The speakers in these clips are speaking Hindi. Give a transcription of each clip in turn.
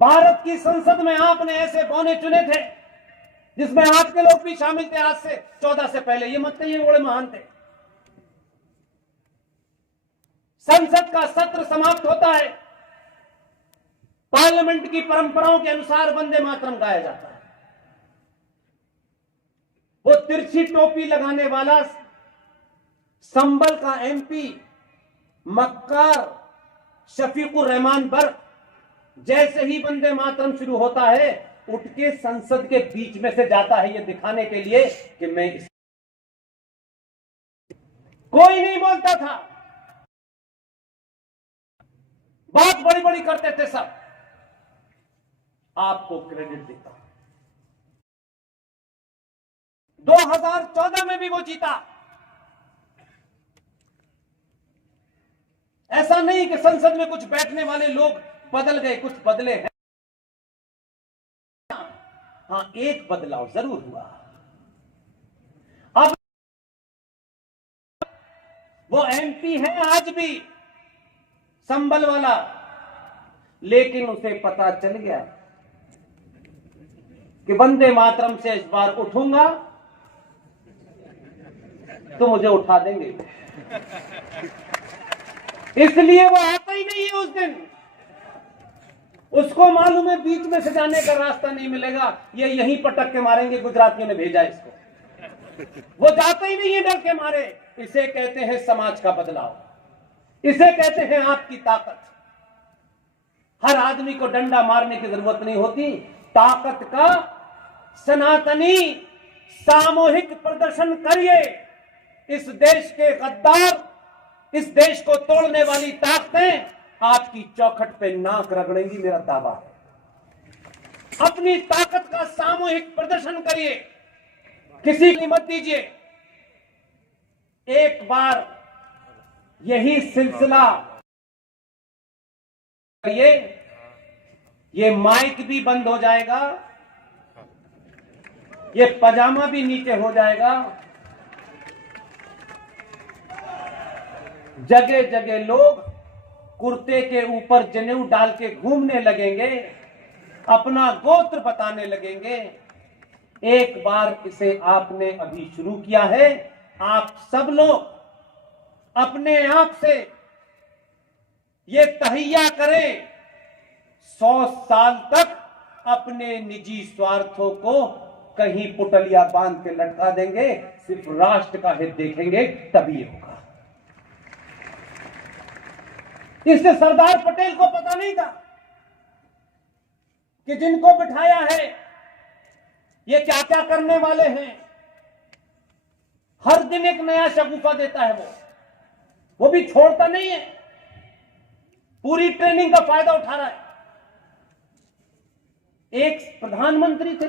भारत की संसद में आपने ऐसे बौने चुने थे जिसमें आपके लोग भी शामिल थे। आज से 14 से पहले ये मत कहिए बड़े महान थे। संसद का सत्र समाप्त होता है, पार्लियामेंट की परंपराओं के अनुसार वंदे मातरम गाया जाता है। वो तिरछी टोपी लगाने वाला संभल का एमपी मक्कार शफीकुर रहमान बर्क जैसे ही वंदे मातरम शुरू होता है उठ के संसद के बीच में से जाता है, ये दिखाने के लिए कि मैं कोई नहीं बोलता था, बात बड़ी बड़ी करते थे सब। आपको क्रेडिट देता हूं, 2014 में भी वो जीता। ऐसा नहीं कि संसद में कुछ बैठने वाले लोग बदल गए, कुछ बदले हैं। हां, एक बदलाव जरूर हुआ। अब वो एमपी है आज भी संभल वाला, लेकिन उसे पता चल गया कि वंदे मातरम से इस बार उठूंगा तो मुझे उठा देंगे, इसलिए वो आता ही नहीं है उस दिन। उसको मालूम है बीच में से जाने का रास्ता नहीं मिलेगा, ये यहीं पटक के मारेंगे, गुजरातियों ने भेजा इसको। वो जाता ही नहीं है डर के मारे। इसे कहते हैं समाज का बदलाव, इसे कहते हैं आपकी ताकत। हर आदमी को डंडा मारने की जरूरत नहीं होती, ताकत का सनातनी सामूहिक प्रदर्शन करिए। इस देश के गद्दार, इस देश को तोड़ने वाली ताकतें आपकी चौखट पे नाक रगड़ेंगी, मेरा दावा है। अपनी ताकत का सामूहिक प्रदर्शन करिए, किसी की मत दीजिए। एक बार यही सिलसिला ये माइक भी बंद हो जाएगा, ये पजामा भी नीचे हो जाएगा, जगह जगह लोग कुर्ते के ऊपर जनेऊ डाल के घूमने लगेंगे, अपना गोत्र बताने लगेंगे। एक बार इसे आपने अभी शुरू किया है, आप सब लोग अपने आप से ये तहैया करें, 100 साल तक अपने निजी स्वार्थों को कहीं पुटलिया बांध के लटका देंगे, सिर्फ राष्ट्र का हित देखेंगे, तभी होगा। इससे सरदार पटेल को पता नहीं था कि जिनको बिठाया है ये क्या क्या करने वाले हैं। हर दिन एक नया शगुफा देता है वो भी छोड़ता नहीं है, पूरी ट्रेनिंग का फायदा उठा रहा है। एक प्रधानमंत्री थे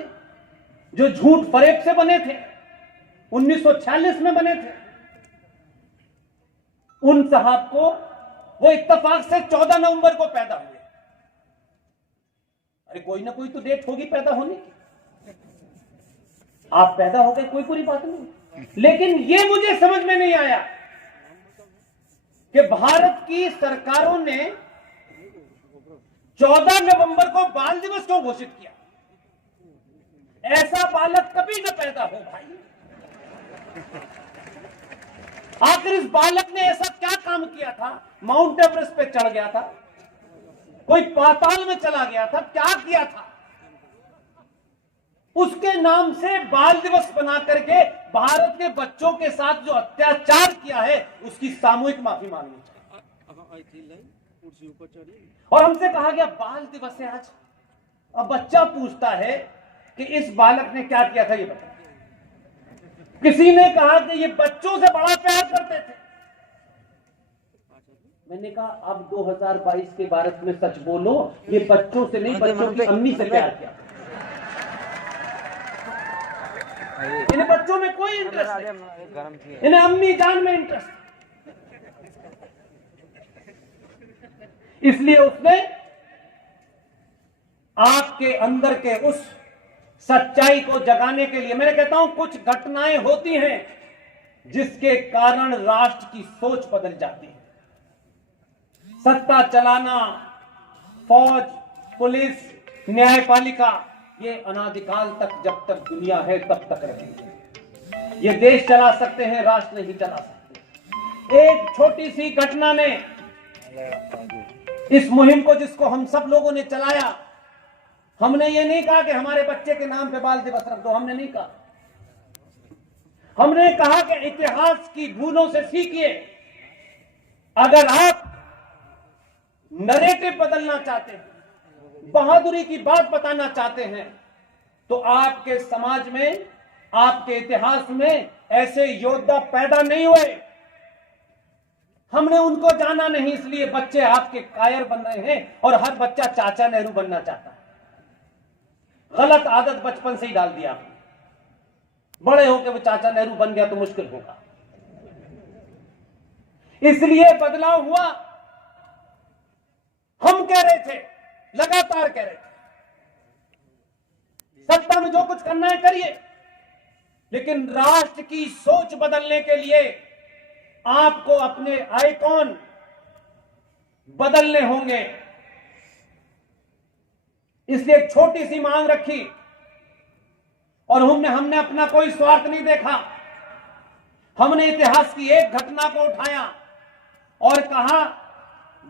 जो झूठ फरेब से बने थे, 1946 में बने थे। उन साहब को वो इत्तेफाक से 14 नवंबर को पैदा हुए। अरे कोई ना कोई तो डेट होगी पैदा होने की, आप पैदा हो गए कोई पूरी बात नहीं। लेकिन ये मुझे समझ में नहीं आया कि भारत की सरकारों ने 14 नवंबर को बाल दिवस क्यों घोषित किया। ऐसा बालक कभी न पैदा हो भाई। आखिर इस बालक ने ऐसा क्या काम किया था? माउंट एवरेस्ट पे चढ़ गया था, कोई पाताल में चला गया था, क्या किया था? उसके नाम से बाल दिवस बना करके भारत के बच्चों के साथ जो अत्याचार किया है उसकी सामूहिक माफी मांगनी चाहिए। और हमसे कहा गया बाल दिवस है आज। अब बच्चा पूछता है कि इस बालक ने क्या किया था ये बता। किसी ने कहा कि ये बच्चों से बड़ा प्यार करते थे। मैंने कहा अब 2022 के भारत में सच बोलो, ये बच्चों से नहीं बच्चों की अम्मी से प्यार किया। इन्हें बच्चों में कोई इंटरेस्ट नहीं, इन्हें अम्मी जान में इंटरेस्ट। इसलिए उसने आपके अंदर के उस सच्चाई को जगाने के लिए, मैंने कहता हूं कुछ घटनाएं होती हैं जिसके कारण राष्ट्र की सोच बदल जाती है। सत्ता चलाना, फौज, पुलिस, न्यायपालिका ये अनादिकाल तक, जब तक दुनिया है तब तक रहेंगे। ये देश चला सकते हैं, राष्ट्र नहीं चला सकते। एक छोटी सी घटना ने इस मुहिम को, जिसको हम सब लोगों ने चलाया, हमने ये नहीं कहा कि हमारे बच्चे के नाम पे बाल दिवस रख दो, हमने नहीं कहा। हमने कहा कि इतिहास की भूलों से सीखिए। अगर आप नरेटिव बदलना चाहते हैं, बहादुरी की बात बताना चाहते हैं, तो आपके समाज में, आपके इतिहास में ऐसे योद्धा पैदा नहीं हुए। हमने उनको जाना नहीं, इसलिए बच्चे आपके कायर बन रहे हैं और हर बच्चा चाचा नेहरू बनना चाहता है। गलत आदत बचपन से ही डाल दिया। बड़े होकर वो चाचा नेहरू बन गया तो मुश्किल होगा। इसलिए बदलाव हुआ। हम कह रहे थे, लगातार कह रहे थे, सत्ता में जो कुछ करना है करिए, लेकिन राष्ट्र की सोच बदलने के लिए आपको अपने आइकॉन बदलने होंगे। इसलिए एक छोटी सी मांग रखी और हमने अपना कोई स्वार्थ नहीं देखा। हमने इतिहास की एक घटना को उठाया और कहा,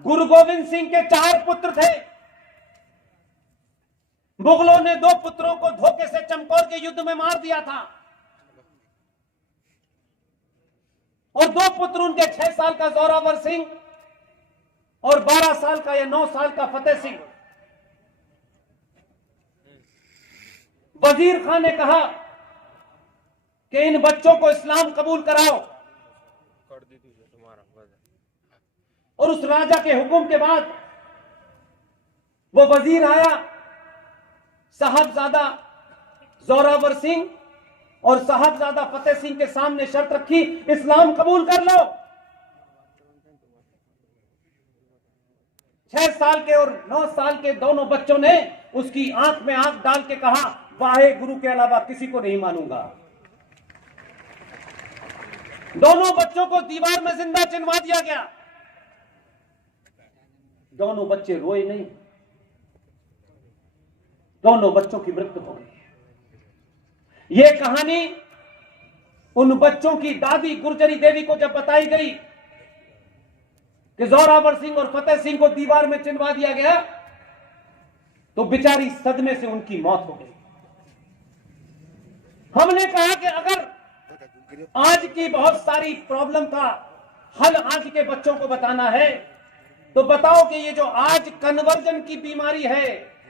गुरु गोविंद सिंह के 4 पुत्र थे। मुगलों ने 2 पुत्रों को धोखे से चमकौर के युद्ध में मार दिया था और 2 पुत्र उनके 6 साल का जोरावर सिंह और 12 साल का या 9 साल का फतेह सिंह। वजीर खान ने कहा कि इन बच्चों को इस्लाम कबूल कराओ, और उस राजा के हुक्म के बाद वो वजीर आया, साहबजादा जोरावर सिंह और साहबजादा फतेह सिंह के सामने शर्त रखी, इस्लाम कबूल कर लो। 6 साल के और 9 साल के दोनों बच्चों ने उसकी आंख में आंख डाल के कहा, वाहे गुरु के अलावा किसी को नहीं मानूंगा। दोनों बच्चों को दीवार में जिंदा चिनवा दिया गया। दोनों बच्चे रोए नहीं, दोनों बच्चों की मृत्यु हो गई। यह कहानी उन बच्चों की दादी गुर्जरी देवी को जब बताई गई कि जोरावर सिंह और फतेह सिंह को दीवार में चिनवा दिया गया, तो बेचारी सदमे से उनकी मौत हो गई। हमने कहा कि अगर आज की बहुत सारी प्रॉब्लम का हल आज के बच्चों को बताना है, तो बताओ कि ये जो आज कन्वर्जन की बीमारी है,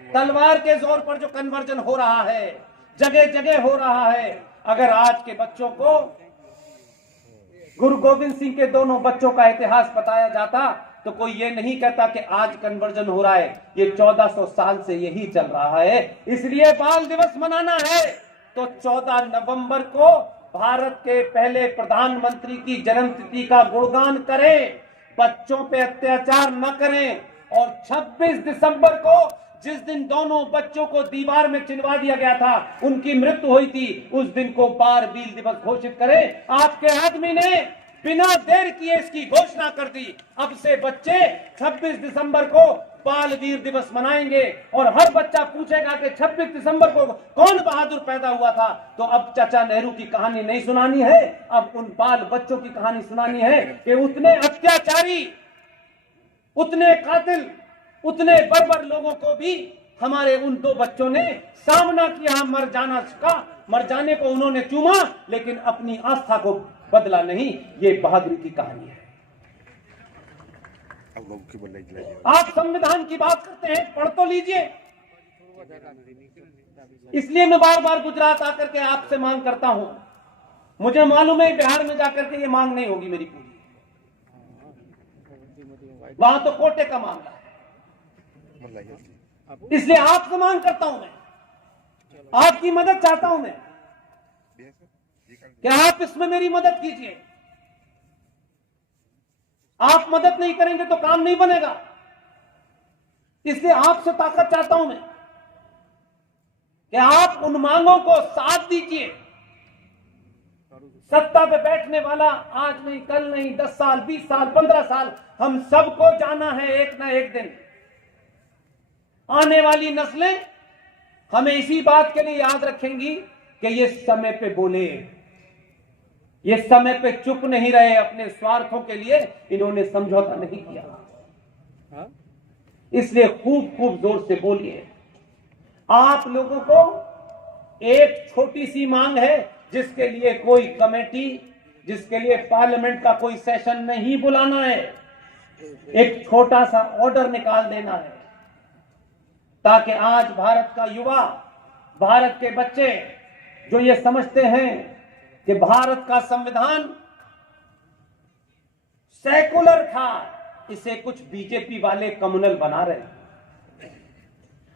तलवार के जोर पर जो कन्वर्जन हो रहा है, जगह जगह हो रहा है, अगर आज के बच्चों को गुरु गोविंद सिंह के दोनों बच्चों का इतिहास बताया जाता, तो कोई ये नहीं कहता कि आज कन्वर्जन हो रहा है। ये 1400 साल से यही चल रहा है। इसलिए बाल दिवस मनाना है तो 14 नवंबर को भारत के पहले प्रधानमंत्री की जन्मतिथि का गुणगान करें, बच्चों पे अत्याचार न करें, और 26 दिसंबर को जिस दिन दोनों बच्चों को दीवार में चिनवा दिया गया था, उनकी मृत्यु हुई थी, उस दिन को बाल वीर दिवस घोषित करें। आपके आदमी ने बिना देर किए इसकी घोषणा कर दी। अब से बच्चे 26 दिसंबर को बाल वीर दिवस मनाएंगे और हर बच्चा पूछेगा कि 26 दिसंबर को कौन बहादुर पैदा हुआ था। तो अब चाचा नेहरू की कहानी नहीं सुनानी है, अब उन बाल बच्चों की कहानी सुनानी है कि उतने अत्याचारी, उतने कातिल, उतने बर्बर लोगों को भी हमारे उन 2 बच्चों ने सामना किया। मर जाने को उन्होंने चूमा, लेकिन अपनी आस्था को बदला नहीं। ये बहादुरी की कहानी है। आप संविधान की बात करते हैं, पढ़ तो लीजिए। इसलिए मैं बार बार गुजरात आकर के आपसे मांग करता हूं। मुझे मालूम है बिहार में जाकर के ये मांग नहीं होगी मेरी पूरी, वहां तो कोटे का मामला है। इसलिए आपसे मांग करता हूं, मैं आपकी मदद चाहता हूं मैं कि आप इसमें मेरी मदद कीजिए। आप मदद नहीं करेंगे तो काम नहीं बनेगा। इसलिए आपसे ताकत चाहता हूं मैं कि आप उन मांगों को साथ दीजिए। सत्ता पे बैठने वाला आज नहीं, कल नहीं, 10 साल, 20 साल, 15 साल, हम सबको जाना है एक ना एक दिन। आने वाली नस्लें हमें इसी बात के लिए याद रखेंगी कि ये समय पे बोले, ये समय पे चुप नहीं रहे, अपने स्वार्थों के लिए इन्होंने समझौता नहीं किया। इसलिए खूब खूब जोर से बोलिए। आप लोगों को एक छोटी सी मांग है, जिसके लिए कोई कमेटी, जिसके लिए पार्लियामेंट का कोई सेशन नहीं बुलाना है, एक छोटा सा ऑर्डर निकाल देना है, ताकि आज भारत का युवा, भारत के बच्चे जो ये समझते हैं कि भारत का संविधान सेकुलर था, इसे कुछ बीजेपी वाले कम्युनल बना रहे हैं।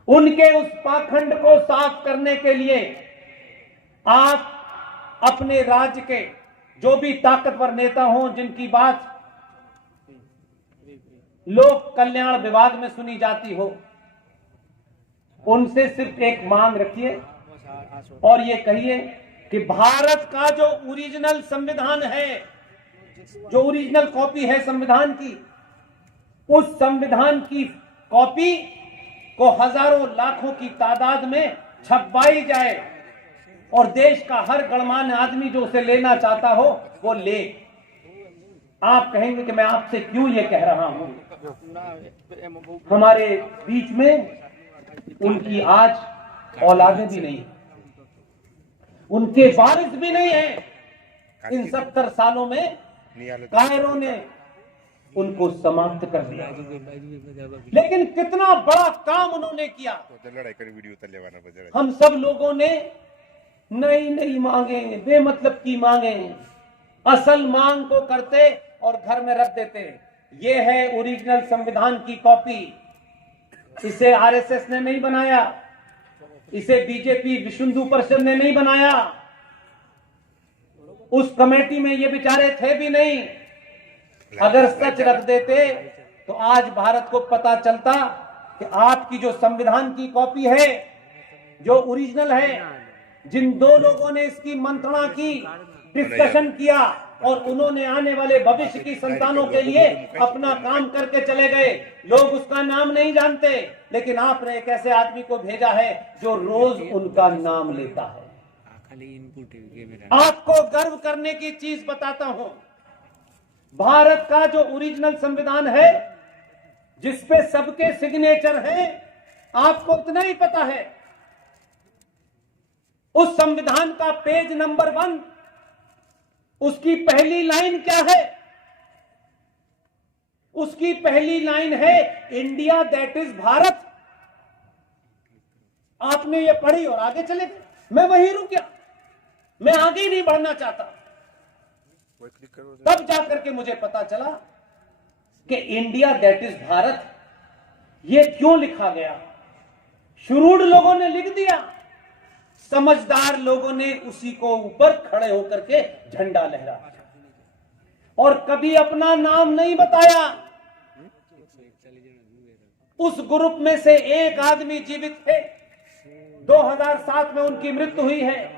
उनके उस पाखंड को साफ करने के लिए आप अपने राज्य के जो भी ताकतवर नेता हों, जिनकी बात लोक कल्याण विभाग में सुनी जाती हो, उनसे सिर्फ एक मांग रखिए और ये कहिए कि भारत का जो ओरिजिनल संविधान है, जो ओरिजिनल कॉपी है संविधान की, उस संविधान की कॉपी को हजारों लाखों की तादाद में छपवाई जाए और देश का हर गणमान्य आदमी जो उसे लेना चाहता हो वो ले। आप कहेंगे कि मैं आपसे क्यों ये कह रहा हूं। हमारे बीच में उनकी आज औलादें भी नहीं, उनके वारिस भी नहीं है। इन 70 सालों में कायरों ने उनको समाप्त कर दिया, लेकिन कितना बड़ा काम उन्होंने किया। हम सब लोगों ने नई नई मांगे, बेमतलब की मांगे, असल मांग को करते और घर में रख देते। ये है ओरिजिनल संविधान की कॉपी। इसे आरएसएस ने नहीं बनाया, इसे बीजेपी विश्व हिंदू परिषद ने नहीं बनाया, उस कमेटी में ये बेचारे थे भी नहीं। अगर सच रख देते तो आज भारत को पता चलता कि आपकी जो संविधान की कॉपी है, जो ओरिजिनल है, जिन दो लोगों ने इसकी मंत्रणा की, डिस्कशन किया और उन्होंने आने वाले भविष्य की संतानों के लिए अपना काम करके चले गए, लोग उसका नाम नहीं जानते, लेकिन आपने एक ऐसे आदमी को भेजा है जो रोज उनका नाम लेता है। आपको गर्व करने की चीज बताता हूं, भारत का जो ओरिजिनल संविधान है, जिसपे सबके सिग्नेचर हैं, आपको इतना ही पता है, उस संविधान का पेज नंबर 1, उसकी पहली लाइन क्या है? उसकी पहली लाइन है इंडिया दैट इज भारत। आपने ये पढ़ी और आगे चले गए। मैं वहीं रुक गया, मैं आगे ही नहीं बढ़ना चाहता। तब जाकर के मुझे पता चला कि इंडिया दैट इज भारत ये क्यों लिखा गया। शुरूढ़ लोगों ने लिख दिया, समझदार लोगों ने उसी को ऊपर खड़े होकर के झंडा लहराया और कभी अपना नाम नहीं बताया। उस ग्रुप में से एक आदमी जीवित है, 2007 में उनकी मृत्यु हुई है।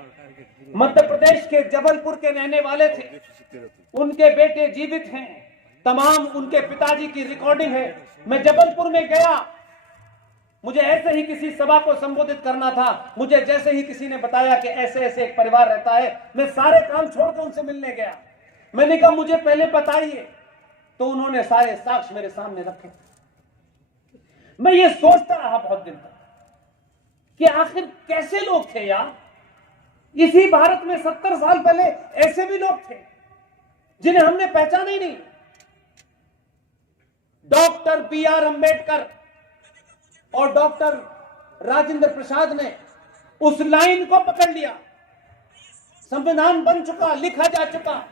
मध्य प्रदेश के जबलपुर के रहने वाले थे, उनके बेटे जीवित हैं, तमाम उनके पिताजी की रिकॉर्डिंग है। मैं जबलपुर में गया, मुझे ऐसे ही किसी सभा को संबोधित करना था। मुझे जैसे ही किसी ने बताया कि ऐसे ऐसे एक परिवार रहता है, मैं सारे काम छोड़कर उनसे मिलने गया। मैंने कहा मुझे पहले बताइए, तो उन्होंने सारे साक्ष्य मेरे सामने रखे। मैं ये सोचता रहा बहुत दिन तक कि आखिर कैसे लोग थे यार। इसी भारत में 70 साल पहले ऐसे भी लोग थे जिन्हें हमने पहचाना ही नहीं। Doctor B R. अंबेडकर और डॉक्टर राजेंद्र प्रसाद ने उस लाइन को पकड़ लिया। संविधान बन चुका, लिखा जा चुका,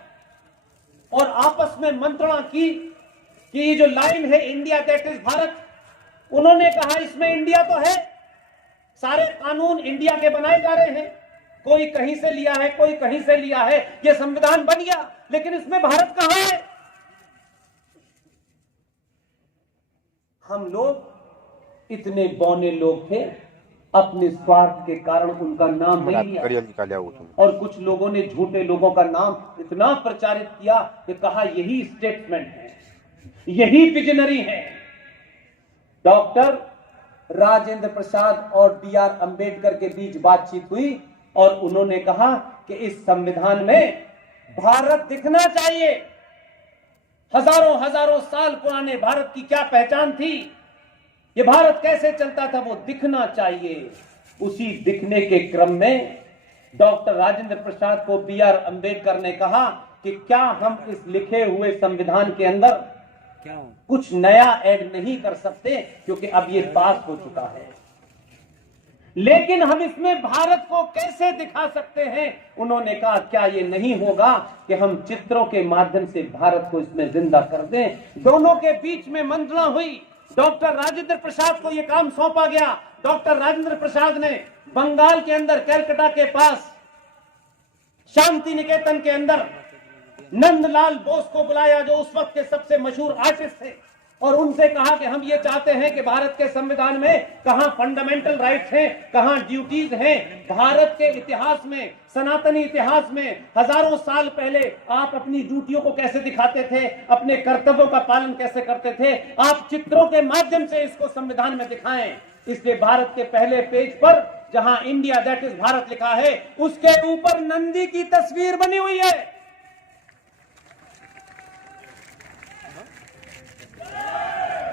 और आपस में मंत्रणा की कि ये जो लाइन है इंडिया दैट इज भारत, उन्होंने कहा इसमें इंडिया तो है, सारे कानून इंडिया के बनाए जा रहे हैं, कोई कहीं से लिया है, कोई कहीं से लिया है, ये संविधान बन गया, लेकिन इसमें भारत कहां है। हम लोग इतने बौने लोग थे, अपने स्वार्थ के कारण उनका नाम नहीं लिया, और कुछ लोगों ने झूठे लोगों का नाम इतना प्रचारित किया कि कहा यही स्टेटमेंट है, यही विजनरी है। डॉक्टर राजेंद्र प्रसाद और B.R. अंबेडकर के बीच बातचीत हुई और उन्होंने कहा कि इस संविधान में भारत दिखना चाहिए। हजारों हजारों साल पुराने भारत की क्या पहचान थी, ये भारत कैसे चलता था, वो दिखना चाहिए। उसी दिखने के क्रम में डॉक्टर राजेंद्र प्रसाद को B.R. अंबेडकर ने कहा कि क्या हम इस लिखे हुए संविधान के अंदर कुछ नया ऐड नहीं कर सकते, क्योंकि अब ये पास हो चुका है, लेकिन हम इसमें भारत को कैसे दिखा सकते हैं। उन्होंने कहा क्या ये नहीं होगा कि हम चित्रों के माध्यम से भारत को इसमें जिंदा कर दें। दोनों के बीच में मंत्रणा हुई। डॉक्टर राजेंद्र प्रसाद को यह काम सौंपा गया। डॉक्टर राजेंद्र प्रसाद ने बंगाल के अंदर कलकत्ता के पास शांति निकेतन के अंदर नंदलाल बोस को बुलाया, जो उस वक्त के सबसे मशहूर आर्टिस्ट थे, और उनसे कहा कि हम ये चाहते हैं कि भारत के संविधान में कहां फंडामेंटल राइट्स हैं, कहां ड्यूटीज हैं। भारत के इतिहास में, सनातनी इतिहास में हजारों साल पहले आप अपनी ड्यूटियों को कैसे दिखाते थे, अपने कर्तव्यों का पालन कैसे करते थे, आप चित्रों के माध्यम से इसको संविधान में दिखाएं। इसलिए भारत के पहले पेज पर जहां इंडिया दैट इज भारत लिखा है, उसके ऊपर नंदी की तस्वीर बनी हुई है।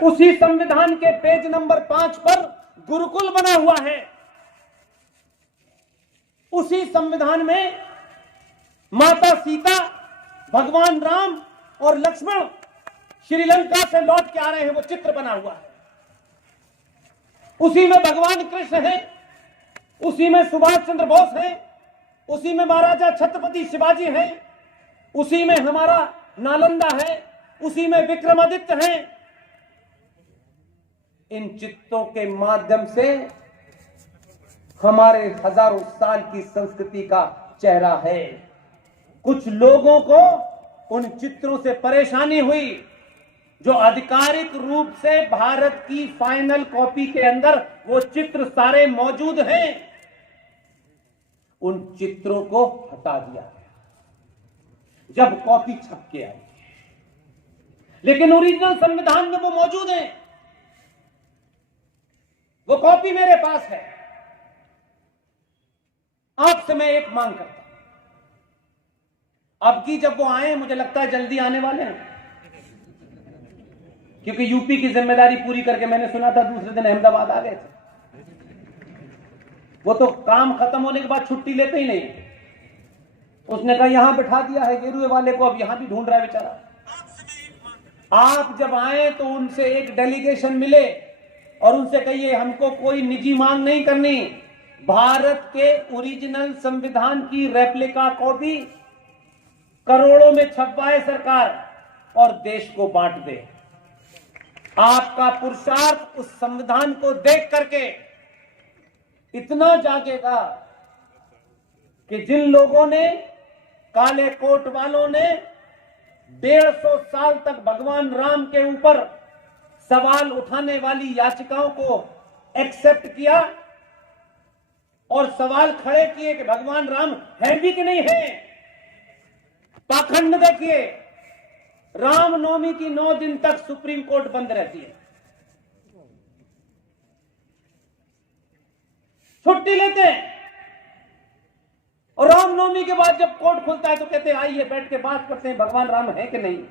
उसी संविधान के पेज नंबर 5 पर गुरुकुल बना हुआ है। उसी संविधान में माता सीता, भगवान राम और लक्ष्मण श्रीलंका से लौट के आ रहे हैं, वो चित्र बना हुआ है। उसी में भगवान कृष्ण है, उसी में सुभाष चंद्र बोस है, उसी में महाराजा छत्रपति शिवाजी हैं, उसी में हमारा नालंदा है, उसी में विक्रमादित्य हैं। इन चित्रों के माध्यम से हमारे हजारों साल की संस्कृति का चेहरा है। कुछ लोगों को उन चित्रों से परेशानी हुई, जो आधिकारिक रूप से भारत की फाइनल कॉपी के अंदर वो चित्र सारे मौजूद हैं, उन चित्रों को हटा दिया गया जब कॉपी छप के आई, लेकिन ओरिजिनल संविधान में वो मौजूद हैं। वो कॉपी मेरे पास है। आपसे मैं एक मांग करता हूं, अब की जब वो आए, मुझे लगता है जल्दी आने वाले हैं, क्योंकि यूपी की जिम्मेदारी पूरी करके मैंने सुना था दूसरे दिन अहमदाबाद आ गए थे। वो तो काम खत्म होने के बाद छुट्टी लेते ही नहीं। उसने कहा यहां बिठा दिया है गेरुए वाले को, अब यहां भी ढूंढ रहा है बेचारा। आप जब आए तो उनसे एक डेलीगेशन मिले और उनसे कहिए हमको कोई निजी मांग नहीं करनी, भारत के ओरिजिनल संविधान की रेप्लिका कॉपी करोड़ों में छपवाए सरकार और देश को बांट दे। आपका पुरुषार्थ उस संविधान को देख करके इतना जागेगा कि जिन लोगों ने, काले कोट वालों ने 150 साल तक भगवान राम के ऊपर सवाल उठाने वाली याचिकाओं को एक्सेप्ट किया और सवाल खड़े किए कि भगवान राम है भी कि नहीं है। पाखंड देखिए, रामनवमी की 9 दिन तक सुप्रीम कोर्ट बंद रहती है, छुट्टी लेते हैं, और रामनवमी के बाद जब कोर्ट खुलता है तो कहते हैं आइए बैठ के बात करते हैं भगवान राम है कि नहीं।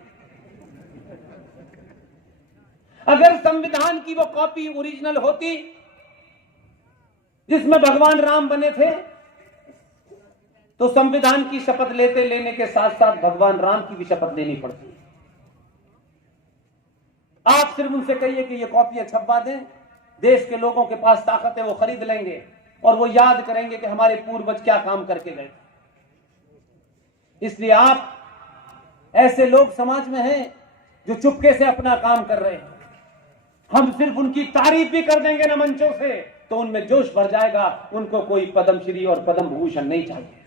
अगर संविधान की वो कॉपी ओरिजिनल होती जिसमें भगवान राम बने थे, तो संविधान की शपथ लेने के साथ साथ भगवान राम की भी शपथ लेनी पड़ती। आप सिर्फ उनसे कहिए कि ये कॉपियां छपवा दें, देश के लोगों के पास ताकत है, वो खरीद लेंगे और वो याद करेंगे कि हमारे पूर्वज क्या काम करके गए। इसलिए आप, ऐसे लोग समाज में हैं जो चुपके से अपना काम कर रहे हैं, हम सिर्फ उनकी तारीफ भी कर देंगे ना मंचों से, तो उनमें जोश भर जाएगा। उनको कोई पद्मश्री और पद्म भूषण नहीं चाहिए।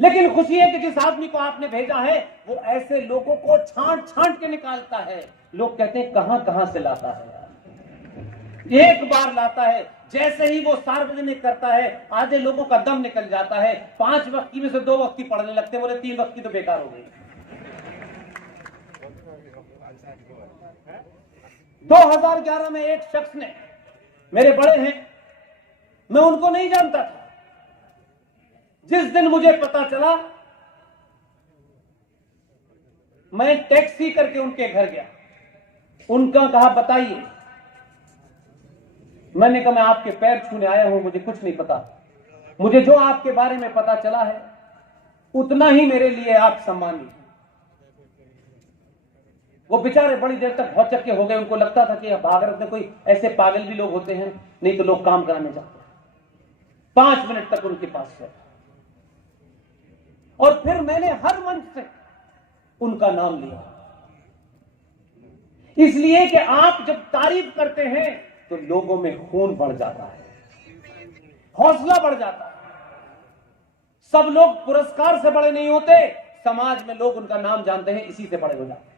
लेकिन खुशी है कि जिस आदमी को आपने भेजा है वो ऐसे लोगों को छांट छांट के निकालता है। लोग कहते हैं कहां कहां से लाता है यार, एक बार लाता है, जैसे ही वो सार्वजनिक करता है आधे लोगों का दम निकल जाता है। 5 वक्त की में से 2 वक्त की पढ़ने लगते, बोले 3 वक्त की तो बेकार हो गई। 2011 में एक शख्स ने, मेरे बड़े हैं, मैं उनको नहीं जानता था, जिस दिन मुझे पता चला मैं टैक्सी करके उनके घर गया। उनका कहा बताइए। मैंने कहा मैं आपके पैर छूने आया हूं, मुझे कुछ नहीं पता, मुझे जो आपके बारे में पता चला है उतना ही मेरे लिए आप सम्मानित। वो बेचारे बड़ी देर तक भौचक्के हो गए, उनको लगता था कि भारत में कोई ऐसे पागल भी लोग होते हैं, नहीं तो लोग काम कराने जाते हैं। 5 मिनट तक उनके पास रहे और फिर मैंने हर मंच से उनका नाम लिया, इसलिए कि आप जब तारीफ करते हैं तो लोगों में खून बढ़ जाता है, हौसला बढ़ जाता है। सब लोग पुरस्कार से बड़े नहीं होते, समाज में लोग उनका नाम जानते हैं, इसी से बड़े हो जाते हैं।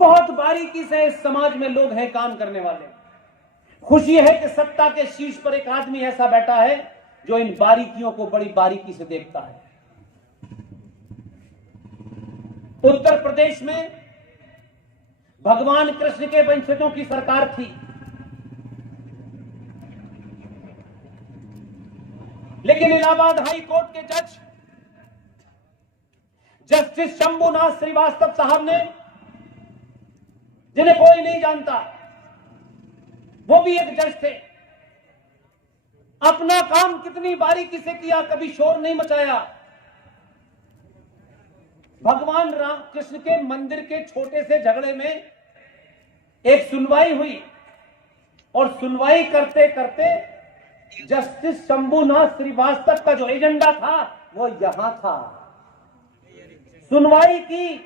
बहुत बारीकी से इस समाज में लोग हैं काम करने वाले। खुशी है कि सत्ता के शीर्ष पर एक आदमी ऐसा बैठा है जो इन बारीकियों को बड़ी बारीकी से देखता है। उत्तर प्रदेश में भगवान कृष्ण के वंशजों की सरकार थी, लेकिन इलाहाबाद हाई कोर्ट के जज जस्टिस शंभुनाथ श्रीवास्तव साहब ने, जिन्हें कोई नहीं जानता, वो भी एक जज थे, अपना काम कितनी बारीकी से किया, कभी शोर नहीं मचाया। भगवान राम कृष्ण के मंदिर के छोटे से झगड़े में एक सुनवाई हुई और सुनवाई करते करते जस्टिस शंभुनाथ श्रीवास्तव का जो एजेंडा था वो यहां था। सुनवाई की,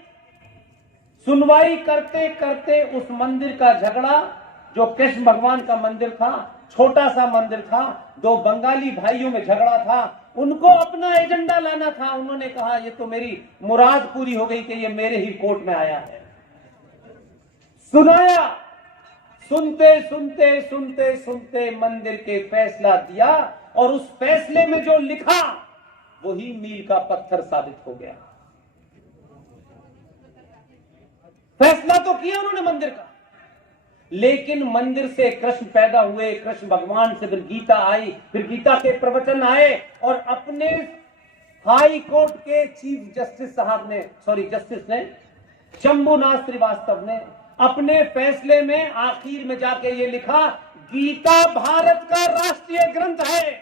सुनवाई करते करते उस मंदिर का झगड़ा, जो कृष्ण भगवान का मंदिर था, छोटा सा मंदिर था, 2 बंगाली भाइयों में झगड़ा था, उनको अपना एजेंडा लाना था। उन्होंने कहा ये तो मेरी मुराद पूरी हो गई कि ये मेरे ही कोर्ट में आया है। सुनाया, सुनते सुनते सुनते सुनते मंदिर के फैसला दिया और उस फैसले में जो लिखा वही मील का पत्थर साबित हो गया। फैसला तो किया उन्होंने मंदिर का, लेकिन मंदिर से कृष्ण पैदा हुए, कृष्ण भगवान से फिर गीता आई, फिर गीता के प्रवचन आए और अपने हाई कोर्ट के चीफ जस्टिस साहब ने, जस्टिस ने, शंभुनाथ श्रीवास्तव ने अपने फैसले में आखिर में जाके ये लिखा, गीता भारत का राष्ट्रीय ग्रंथ है।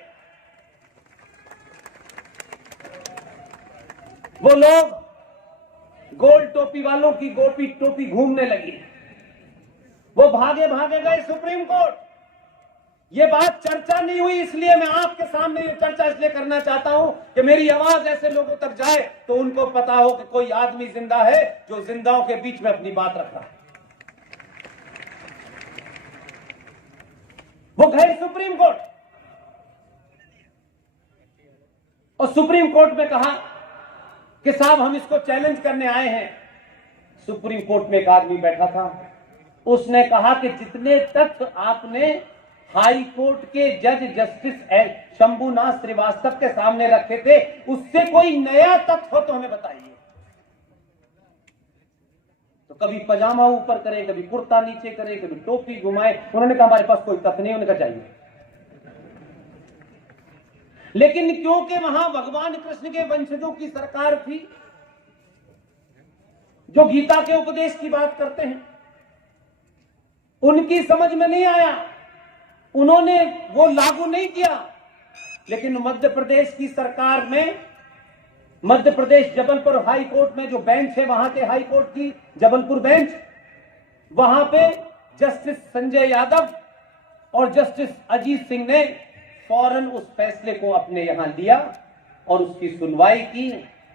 वो लोग गोल टोपी वालों की गोपी टोपी घूमने लगी, वो भागे भागे गए सुप्रीम कोर्ट। ये बात चर्चा नहीं हुई, इसलिए मैं आपके सामने ये चर्चा इसलिए करना चाहता हूं कि मेरी आवाज ऐसे लोगों तक जाए तो उनको पता हो कि कोई आदमी जिंदा है जो जिंदाओं के बीच में अपनी बात रख रहा है। वो गए सुप्रीम कोर्ट और सुप्रीम कोर्ट में कहा कि साहब हम इसको चैलेंज करने आए हैं। सुप्रीम कोर्ट में एक आदमी बैठा था, उसने कहा कि जितने तथ्य आपने हाई कोर्ट के जज जस्टिस शंभुनाथ श्रीवास्तव के सामने रखे थे, उससे कोई नया तथ्य हो तो हमें बताइए। तो कभी पजामा ऊपर करे, कभी कुर्ता नीचे करे, कभी टोपी घुमाए। उन्होंने कहा हमारे पास कोई तथ्य नहीं, उन्होंने कहा चाहिए। लेकिन क्योंकि वहां भगवान कृष्ण के वंशजों की सरकार थी जो गीता के उपदेश की बात करते हैं, उनकी समझ में नहीं आया, उन्होंने वो लागू नहीं किया। लेकिन मध्य प्रदेश की सरकार में, मध्य प्रदेश जबलपुर हाई कोर्ट में जो बेंच है, वहां के हाई कोर्ट की जबलपुर बेंच, वहां पे जस्टिस संजय यादव और जस्टिस अजीत सिंह ने फौरन उस फैसले को अपने यहां लिया और उसकी सुनवाई की।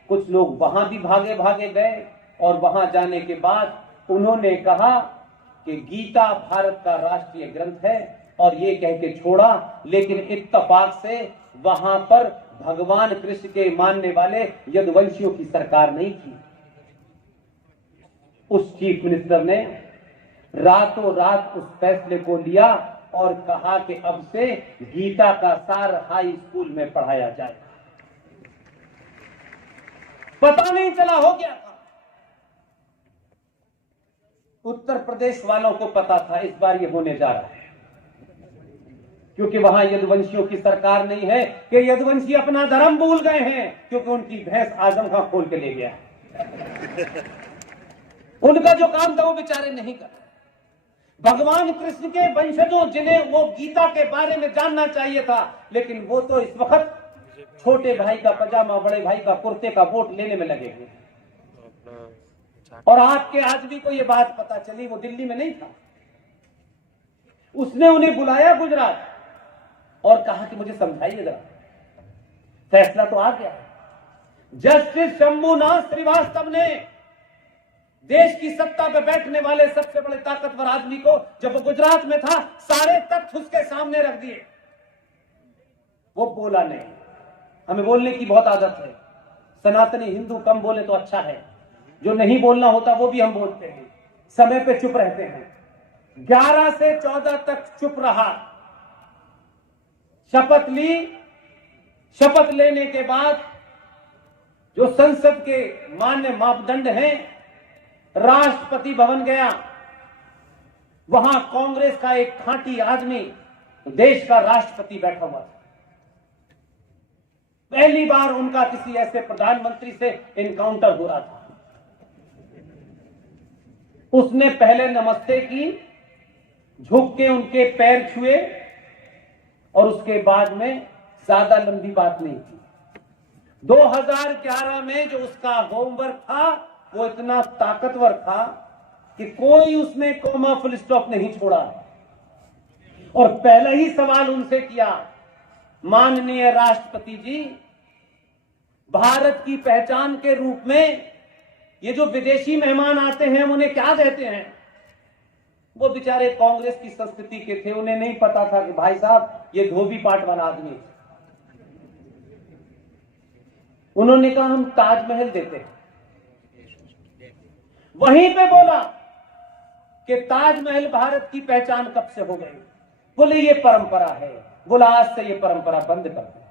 कुछ लोग वहां भी भागे भागे गए और वहां जाने के बाद उन्होंने कहा कि गीता भारत का राष्ट्रीय ग्रंथ है और ये कह के छोड़ा। लेकिन इत्तेफाक से वहां पर भगवान कृष्ण के मानने वाले यदुवंशियों की सरकार नहीं थी। उस चीफ मिनिस्टर ने रातों रात उस फैसले को लिया और कहा कि अब से गीता का सार हाई स्कूल में पढ़ाया जाए। पता नहीं चला, हो गया था। उत्तर प्रदेश वालों को पता था इस बार ये होने जा रहा है, क्योंकि वहां यदुवंशियों की सरकार नहीं है कि यदुवंशी अपना धर्म भूल गए हैं, क्योंकि उनकी भैंस आजम खां खोल के ले गया। उनका जो काम था वो बेचारे नहीं कर। भगवान कृष्ण के वंशजों जिन्हें वो गीता के बारे में जानना चाहिए था, लेकिन वो तो इस वक्त छोटे भाई का पजामा बड़े भाई का कुर्ते का वोट लेने में लगे हुए। और आपके आदमी को ये बात पता चली, वो दिल्ली में नहीं था, उसने उन्हें बुलाया गुजरात और कहा कि मुझे समझाइए जरा, फैसला तो आ गया। जस्टिस शंभुनाथ श्रीवास्तव ने देश की सत्ता पे बैठने वाले सबसे बड़े ताकतवर आदमी को, जब वो गुजरात में था, सारे तथ्य उसके सामने रख दिए। वो बोला नहीं। हमें बोलने की बहुत आदत है, सनातनी हिंदू कम बोले तो अच्छा है, जो नहीं बोलना होता वो भी हम बोलते हैं, समय पे चुप रहते हैं। 11 से 14 तक चुप रहा, शपथ ली। शपथ लेने के बाद जो संसद के मान्य मापदंड हैं, राष्ट्रपति भवन गया, वहां कांग्रेस का एक खांटी आदमी देश का राष्ट्रपति बैठा हुआ था। पहली बार उनका किसी ऐसे प्रधानमंत्री से एनकाउंटर हो रहा था। उसने पहले नमस्ते की, झुक के उनके पैर छुए और उसके बाद में ज्यादा लंबी बात नहीं की। 2011 में जो उसका होमवर्क था वो इतना ताकतवर था कि कोई उसमें कोमा फुल स्टॉप नहीं छोड़ा। और पहला ही सवाल उनसे किया, माननीय राष्ट्रपति जी, भारत की पहचान के रूप में ये जो विदेशी मेहमान आते हैं उन्हें क्या देते हैं? वो बेचारे कांग्रेस की संस्कृति के थे, उन्हें नहीं पता था कि भाई साहब ये धोबी पाट वाला आदमी है। उन्होंने कहा हम ताजमहल देते हैं। वहीं पे बोला कि ताजमहल भारत की पहचान कब से हो गई? बोले ये परंपरा है। बोला आज से ये परंपरा बंद कर दो।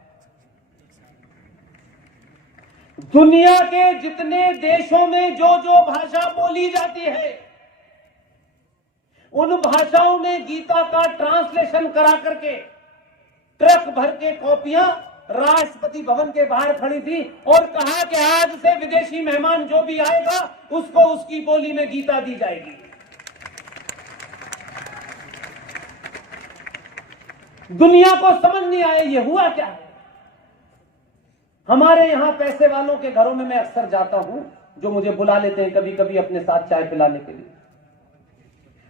दुनिया के जितने देशों में जो जो भाषा बोली जाती है, उन भाषाओं में गीता का ट्रांसलेशन करा करके ट्रक भर के कॉपियां राष्ट्रपति भवन के बाहर खड़ी थी और कहा कि आज से विदेशी मेहमान जो भी आएगा उसको उसकी बोली में गीता दी जाएगी। दुनिया को समझ नहीं आया ये हुआ क्या है। हमारे यहां पैसे वालों के घरों में मैं अक्सर जाता हूं, जो मुझे बुला लेते हैं कभी कभी अपने साथ चाय पिलाने के लिए।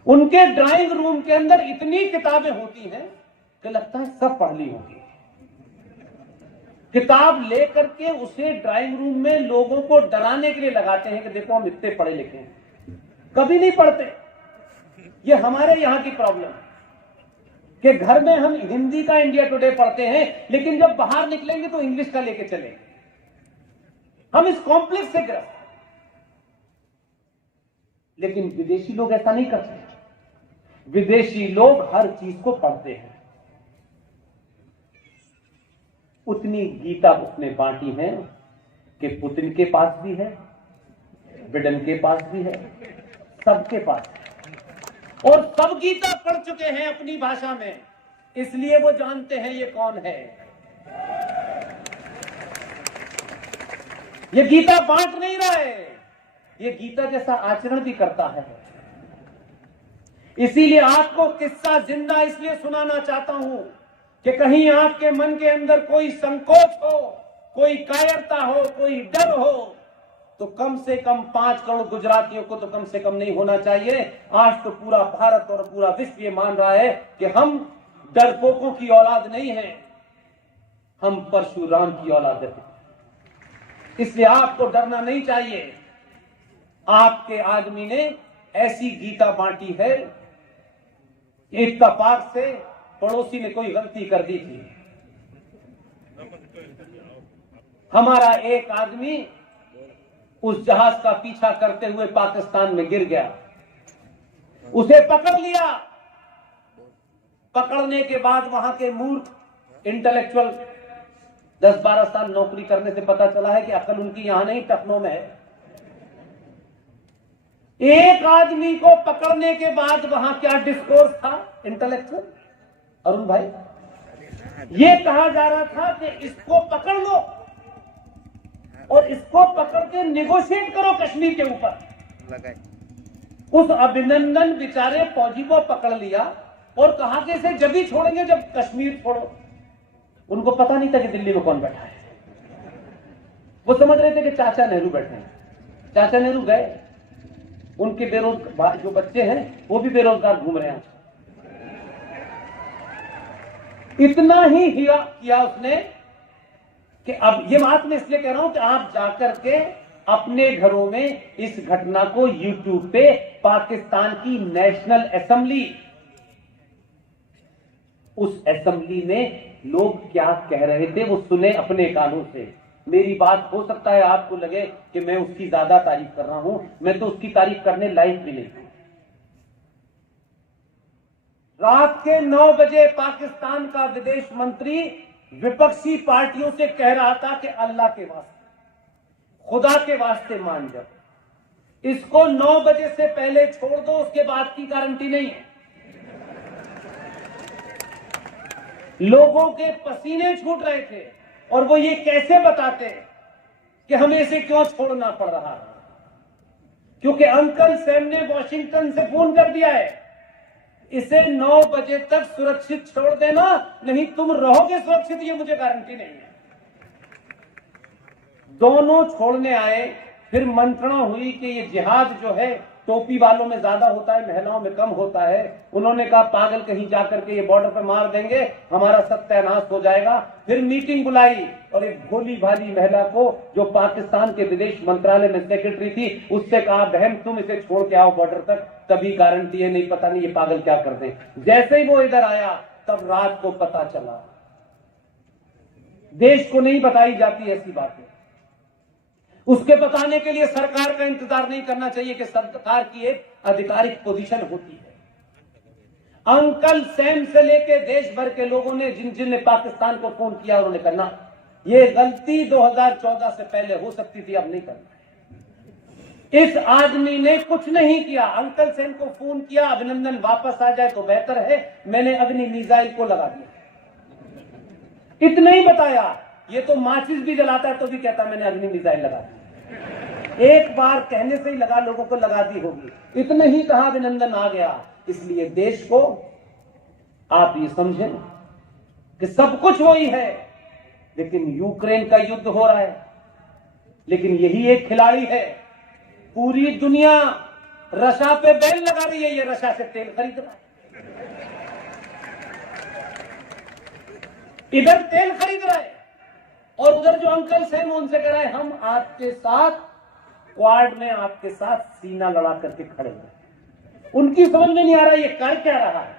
उनके ड्राइंग रूम के अंदर इतनी किताबें होती हैं कि लगता है सब पढ़ ली होगी। किताब लेकर के उसे ड्राइंग रूम में लोगों को डराने के लिए लगाते हैं कि देखो हम इतने पढ़े लिखे हैं, कभी नहीं पढ़ते। ये हमारे यहां की प्रॉब्लम है कि घर में हम हिंदी का इंडिया टुडे पढ़ते हैं, लेकिन जब बाहर निकलेंगे तो इंग्लिश का लेके चलेंगे। हम इस कॉम्प्लेक्स से ग्रस्त हैं। लेकिन विदेशी लोग ऐसा नहीं करते। विदेशी लोग हर चीज को पढ़ते हैं। उतनी गीता उसने बांटी है कि पुतिन के पास भी है, बिडेन के पास भी है, सबके पास है। और सब गीता पढ़ चुके हैं अपनी भाषा में, इसलिए वो जानते हैं ये कौन है। ये गीता बांट नहीं रहा है, ये गीता जैसा आचरण भी करता है। इसीलिए आपको किस्सा जिंदा इसलिए सुनाना चाहता हूं कि कहीं आपके मन के अंदर कोई संकोच हो, कोई कायरता हो, कोई डर हो, तो कम से कम 5 करोड़ गुजरातियों को तो कम से कम नहीं होना चाहिए। आज तो पूरा भारत और पूरा विश्व ये मान रहा है कि हम डरपोकों की औलाद नहीं है, हम परशुराम की औलाद है। इसलिए आपको डरना नहीं चाहिए। आपके आदमी ने ऐसी गीता बांटी है, इत्तेफाक से पड़ोसी ने कोई गलती कर दी थी। हमारा एक आदमी उस जहाज का पीछा करते हुए पाकिस्तान में गिर गया, उसे पकड़ लिया। पकड़ने के बाद वहां के मूर्ख इंटेलेक्चुअल 10-12 साल नौकरी करने से पता चला है कि अकल उनकी यहां नहीं, टखनों में है। एक आदमी को पकड़ने के बाद वहां क्या डिस्कोर्स था इंटेलेक्चुअल अरुण भाई, ये कहा जा रहा था कि इसको पकड़ लो और इसको पकड़ के निगोशिएट करो कश्मीर के ऊपर। उस अभिनंदन बेचारे फौजी को पकड़ लिया और कहा कि इसे जब ही छोड़ेंगे जब कश्मीर छोड़ो। उनको पता नहीं था कि दिल्ली में कौन बैठा है। वो समझ रहे थे कि चाचा नेहरू बैठे हैं। चाचा नेहरू गए, उनके बेरोजगार जो बच्चे हैं वो भी बेरोजगार घूम रहे हैं। इतना ही किया उसने कि अब ये बात मैं इसलिए कह रहा हूं कि आप जाकर के अपने घरों में इस घटना को यूट्यूब पे पाकिस्तान की नेशनल असेंबली, उस असेंबली में लोग क्या कह रहे थे वो सुने अपने कानों से। मेरी बात हो सकता है आपको लगे कि मैं उसकी ज्यादा तारीफ कर रहा हूं, मैं तो उसकी तारीफ करने लायक भी नहीं। रात के 9 बजे पाकिस्तान का विदेश मंत्री विपक्षी पार्टियों से कह रहा था कि अल्लाह के वास्ते, खुदा के वास्ते मान जाओ, इसको 9 बजे से पहले छोड़ दो, उसके बाद की गारंटी नहीं है। लोगों के पसीने छूट रहे थे और वो ये कैसे बताते कि हमें इसे क्यों छोड़ना पड़ रहा है, क्योंकि अंकल सैम ने वॉशिंगटन से फोन कर दिया है, इसे 9 बजे तक सुरक्षित छोड़ देना, नहीं तुम रहोगे सुरक्षित, ये मुझे गारंटी नहीं है। दोनों छोड़ने आए, फिर मंत्रणा हुई कि ये जिहाद जो है टोपी वालों में ज्यादा होता है, महिलाओं में कम होता है। उन्होंने कहा पागल कहीं जाकर के ये बॉर्डर पे मार देंगे, हमारा सत्यानाश हो जाएगा। फिर मीटिंग बुलाई और एक भोली भाली महिला को जो पाकिस्तान के विदेश मंत्रालय में सेक्रेटरी थी, उससे कहा बहन तुम इसे छोड़ के आओ बॉर्डर तक, तभी गारंटी है, नहीं पता नहीं ये पागल क्या कर दे। जैसे ही वो इधर आया तब रात को पता चला। देश को नहीं बताई जाती ऐसी बातें, उसके बताने के लिए सरकार का इंतजार नहीं करना चाहिए कि सरकार की एक आधिकारिक पोजीशन होती है। अंकल सैम से लेके देश भर के लोगों ने जिन ने पाकिस्तान को फोन किया उन्होंने करना, ये गलती 2014 से पहले हो सकती थी, अब नहीं करना। इस आदमी ने कुछ नहीं किया, अंकल सैम को फोन किया अभिनंदन वापस आ जाए तो बेहतर है, मैंने अग्नि मिसाइल को लगा दिया, इतना ही बताया। ये तो माचिस भी जलाता है तो भी कहता मैंने अग्नि मिसाइल लगा दी। एक बार कहने से ही लगा, लोगों को लगा दी होगी, इतना ही कहा अभिनंदन आ गया। इसलिए देश को आप ये समझें कि सब कुछ वही है, लेकिन यूक्रेन का युद्ध हो रहा है, लेकिन यही एक खिलाड़ी है। पूरी दुनिया रशा पे बैन लगा रही है, ये रशा से तेल खरीद रहा है, इधर तेल खरीद रहा है, और उधर जो अंकल सैम उनसे कह रहा है हम आपके साथ क्वाड में आपके साथ सीना लड़ा करके खड़े हैं। उनकी समझ में नहीं आ रहा ये कर क्या रहा है,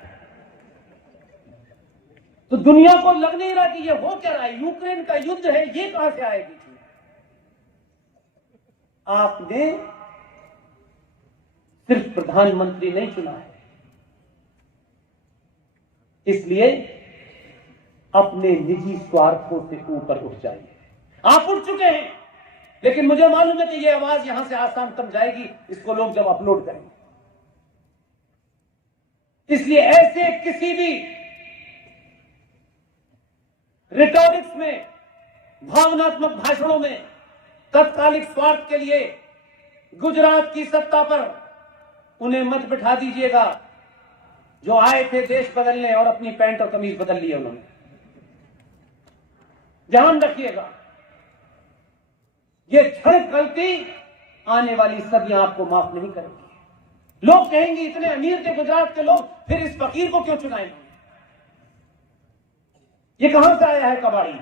तो दुनिया को लग नहीं रहा कि ये हो क्या रहा है, यूक्रेन का युद्ध है, ये कहां से आएगी चीज। आपने सिर्फ प्रधानमंत्री नहीं चुना है, इसलिए अपने निजी स्वार्थों से ऊपर उठ जाइए। आप उठ चुके हैं, लेकिन मुझे मालूम है कि यह आवाज यहां से आसाम तक जाएगी, इसको लोग जब अपलोड करेंगे। इसलिए ऐसे किसी भी रिटॉरिक्स में, भावनात्मक भाषणों में तत्कालिक स्वार्थ के लिए गुजरात की सत्ता पर उन्हें मत बिठा दीजिएगा। जो आए थे देश बदलने और अपनी पैंट और कमीज बदल ली उन्होंने, ध्यान रखिएगा, ये क्षणिक गलती आने वाली सदियां आपको माफ नहीं करेंगी। लोग कहेंगे इतने अमीर थे गुजरात के लोग, फिर इस फकीर को क्यों चुनाएंगे, ये कहां से आया है कबाड़ी,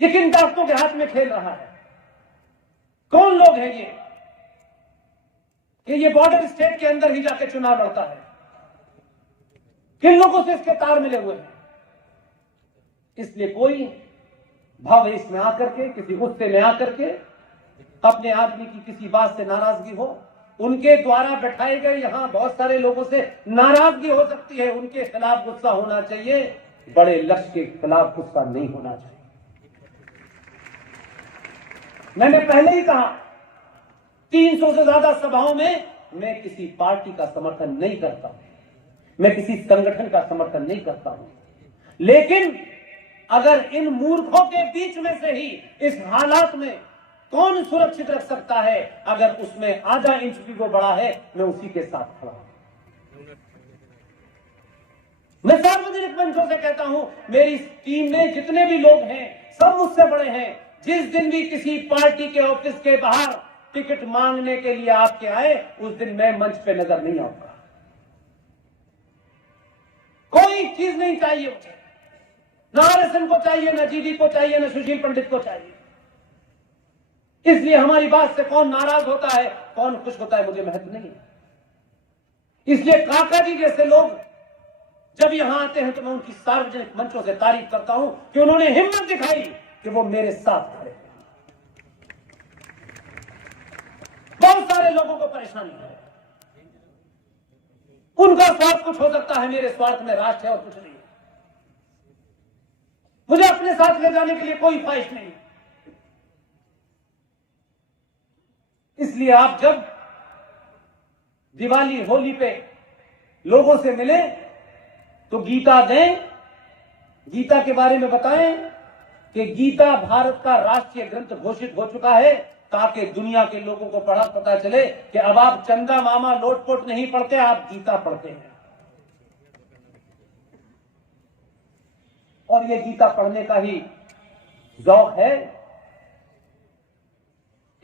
ये किन ताकतों के हाथ में खेल रहा है, कौन लोग हैं ये कि ये बॉर्डर स्टेट के अंदर ही जाके चुनाव लड़ता है, किन लोगों से इसके तार मिले हुए हैं। इसलिए कोई भावेश में आकर के, किसी गुस्से में आकर के, अपने आदमी की किसी बात से नाराजगी हो, उनके द्वारा बैठाए गए यहां बहुत सारे लोगों से नाराजगी हो सकती है, उनके खिलाफ गुस्सा होना चाहिए, बड़े लक्ष्य के खिलाफ गुस्सा नहीं होना चाहिए। मैंने पहले ही कहा 300 से ज्यादा सभाओं में मैं किसी पार्टी का समर्थन नहीं करता हूं, मैं किसी संगठन का समर्थन नहीं करता हूं। लेकिन अगर इन मूर्खों के बीच में से ही इस हालात में कौन सुरक्षित रख सकता है, अगर उसमें आधा इंच भी वो बड़ा है, मैं उसी के साथ खड़ा हूं। मैं सार्वजनिक मंचों से कहता हूं, मेरी टीम में जितने भी लोग हैं सब मुझसे बड़े हैं। जिस दिन भी किसी पार्टी के ऑफिस के बाहर टिकट मांगने के लिए आपके आए, उस दिन मैं मंच पे नजर नहीं आऊंगा। कोई चीज नहीं चाहिए मुझे, ना आरएसएन को चाहिए, ना जीडी को चाहिए, ना सुशील पंडित को चाहिए। इसलिए हमारी बात से कौन नाराज होता है, कौन खुश होता है, मुझे महत्व नहीं है। इसलिए काका जी जैसे लोग जब यहां आते हैं तो मैं उनकी सार्वजनिक मंचों से तारीफ करता हूं कि उन्होंने हिम्मत दिखाई कि वो मेरे साथ खड़े। बहुत सारे लोगों को परेशानी है, उनका स्वार्थ कुछ हो सकता है, मेरे स्वार्थ में राष्ट्र है और कुछ नहीं है। मुझे अपने साथ ले जाने के लिए कोई ख्वाहिश नहीं। इसलिए आप जब दिवाली होली पे लोगों से मिले तो गीता दें, गीता के बारे में बताएं कि गीता भारत का राष्ट्रीय ग्रंथ घोषित हो चुका है, ताकि दुनिया के लोगों को पता चले कि अब आप चंदा मामा लोटपोट नहीं पढ़ते, आप गीता पढ़ते हैं। और ये गीता पढ़ने का ही शौक है